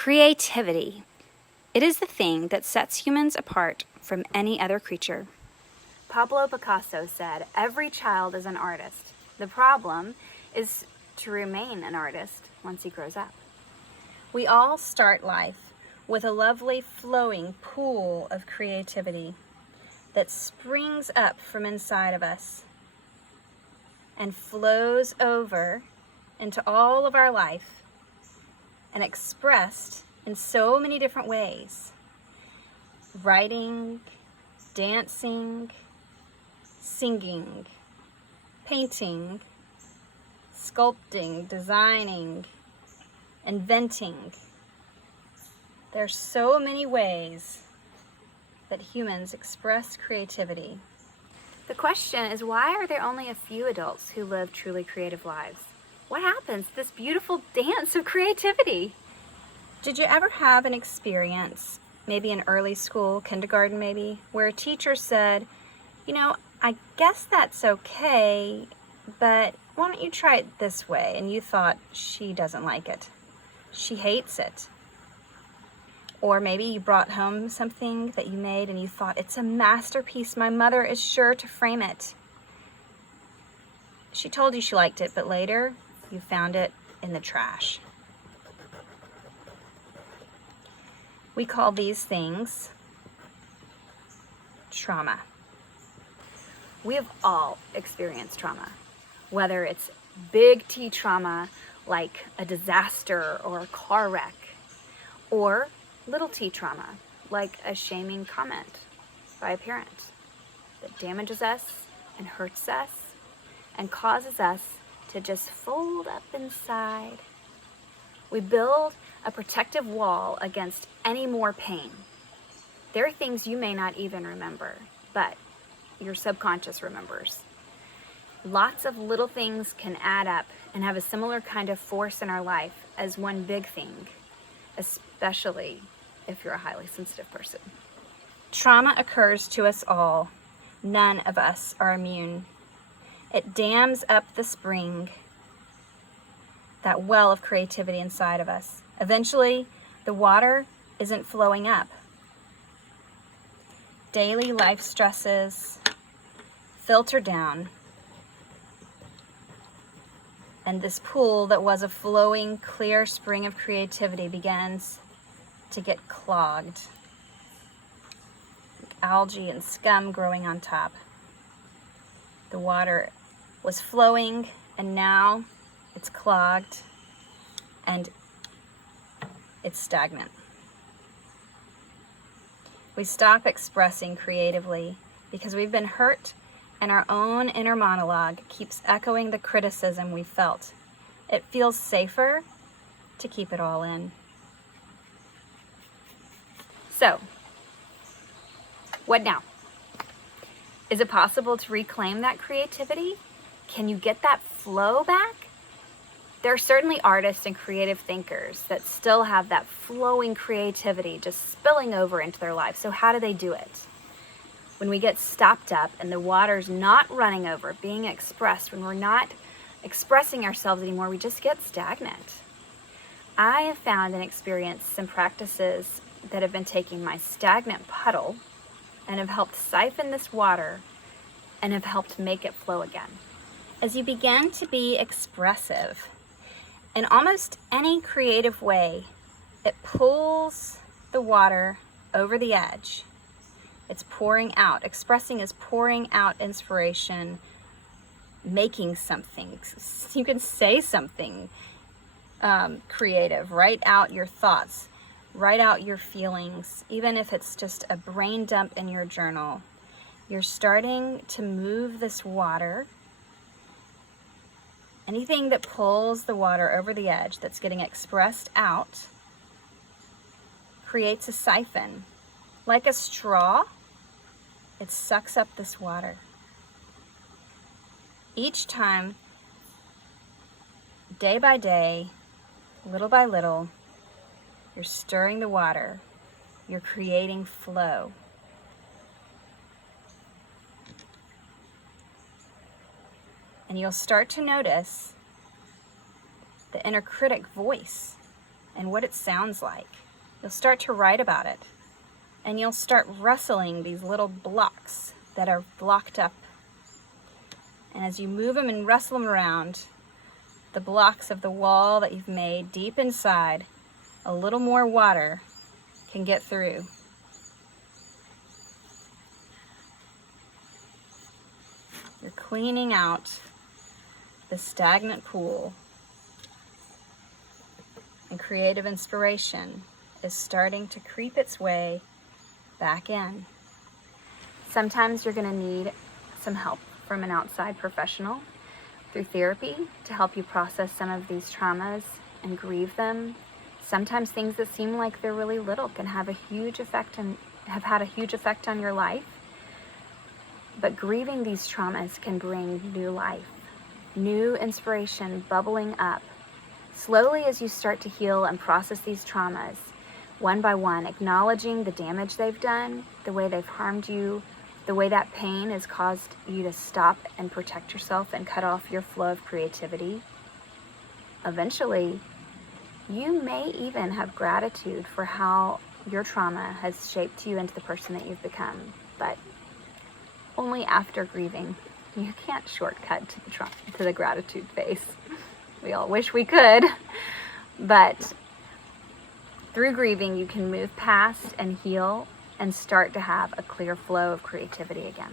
Creativity. It is the thing that sets humans apart from any other creature. Pablo Picasso said, "Every child is an artist. The problem is to remain an artist once he grows up." We all start life with a lovely flowing pool of creativity that springs up from inside of us and flows over into all of our life and expressed in so many different ways. Writing, dancing, singing, painting, sculpting, designing, inventing. There's so many ways that humans express creativity. The question is, why are there only a few adults who live truly creative lives? What happens to this beautiful dance of creativity? Did you ever have an experience, maybe in early school, kindergarten maybe, where a teacher said, I guess that's okay, but why don't you try it this way? And you thought, she doesn't like it. She hates it. Or maybe you brought home something that you made and you thought, it's a masterpiece. My mother is sure to frame it. She told you she liked it, but later you found it in the trash. We call these things trauma. We have all experienced trauma, whether it's big T trauma like a disaster or a car wreck, or little t trauma like a shaming comment by a parent that damages us and hurts us and causes us to just fold up inside. We build a protective wall against any more pain. There are things you may not even remember, but your subconscious remembers. Lots of little things can add up and have a similar kind of force in our life as one big thing, especially if you're a highly sensitive person. Trauma occurs to us all. None of us are immune. It dams up the spring, that well of creativity inside of us. Eventually, the water isn't flowing up. Daily life stresses filter down, and this pool that was a flowing, clear spring of creativity begins to get clogged. Algae and scum growing on top. The water was flowing and now it's clogged and it's stagnant. We stop expressing creatively because we've been hurt and our own inner monologue keeps echoing the criticism we felt. It feels safer to keep it all in. So, what now? Is it possible to reclaim that creativity? Can you get that flow back? There are certainly artists and creative thinkers that still have that flowing creativity just spilling over into their life. So how do they do it? When we get stopped up and the water's not running over, being expressed, when we're not expressing ourselves anymore, we just get stagnant. I have found and experienced some practices that have been taking my stagnant puddle and have helped siphon this water and have helped make it flow again. As you begin to be expressive in almost any creative way, it pulls the water over the edge. It's pouring out. Expressing is pouring out inspiration, making something. You can say something creative, write out your thoughts. Write out your feelings, even if it's just a brain dump in your journal. You're starting to move this water. Anything that pulls the water over the edge that's getting expressed out creates a siphon. Like a straw, it sucks up this water. Each time, day by day, little by little, you're stirring the water. You're creating flow. And you'll start to notice the inner critic voice and what it sounds like. You'll start to write about it, and you'll start rustling these little blocks that are blocked up. And as you move them and rustle them around, the blocks of the wall that you've made deep inside, a little more water can get through. You're cleaning out the stagnant pool, and creative inspiration is starting to creep its way back in. Sometimes you're going to need some help from an outside professional through therapy to help you process some of these traumas and grieve them. Sometimes things that seem like they're really little can have a huge effect and have had a huge effect on your life. But grieving these traumas can bring new life, new inspiration bubbling up. Slowly as you start to heal and process these traumas, one by one, acknowledging the damage they've done, the way they've harmed you, the way that pain has caused you to stop and protect yourself and cut off your flow of creativity. Eventually, you may even have gratitude for how your trauma has shaped you into the person that you've become, but only after grieving. You can't shortcut to the gratitude phase. We all wish we could, but through grieving, you can move past and heal and start to have a clear flow of creativity again.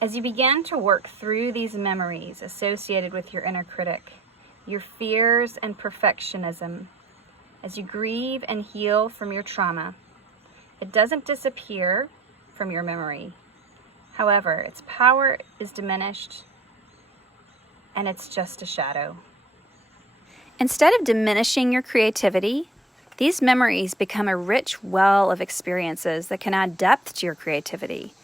As you begin to work through these memories associated with your inner critic, your fears and perfectionism, as you grieve and heal from your trauma, it doesn't disappear from your memory. However, its power is diminished, and it's just a shadow. Instead of diminishing your creativity, these memories become a rich well of experiences that can add depth to your creativity,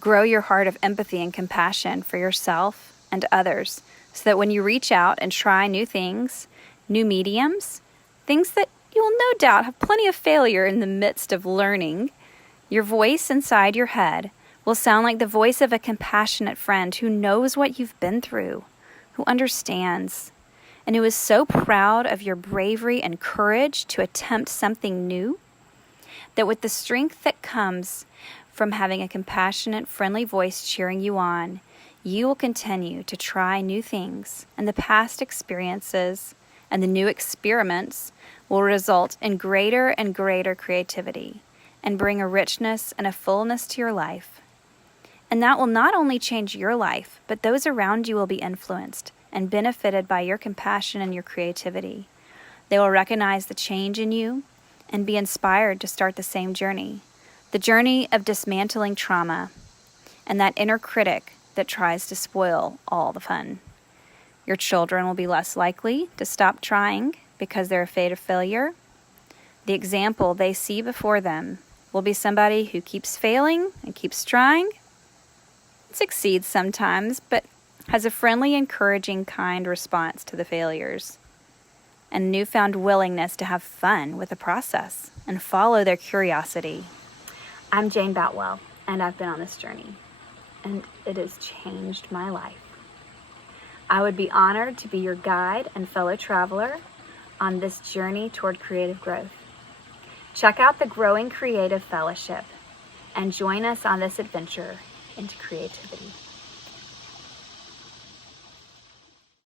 grow your heart of empathy and compassion for yourself and others, so that when you reach out and try new things, new mediums, things that you will no doubt have plenty of failure in the midst of learning, your voice inside your head will sound like the voice of a compassionate friend who knows what you've been through, who understands, and who is so proud of your bravery and courage to attempt something new, that with the strength that comes from having a compassionate, friendly voice cheering you on, you will continue to try new things, and the past experiences and the new experiments will result in greater and greater creativity and bring a richness and a fullness to your life. And that will not only change your life, but those around you will be influenced and benefited by your compassion and your creativity. They will recognize the change in you and be inspired to start the same journey, the journey of dismantling trauma and that inner critic that tries to spoil all the fun. Your children will be less likely to stop trying because they're afraid of failure. The example they see before them will be somebody who keeps failing and keeps trying, succeeds sometimes, but has a friendly, encouraging, kind response to the failures, and a newfound willingness to have fun with the process and follow their curiosity. I'm Jane Boutwell, and I've been on this journey, and it has changed my life. I would be honored to be your guide and fellow traveler on this journey toward creative growth. Check out the Growing Creative Fellowship and join us on this adventure into creativity.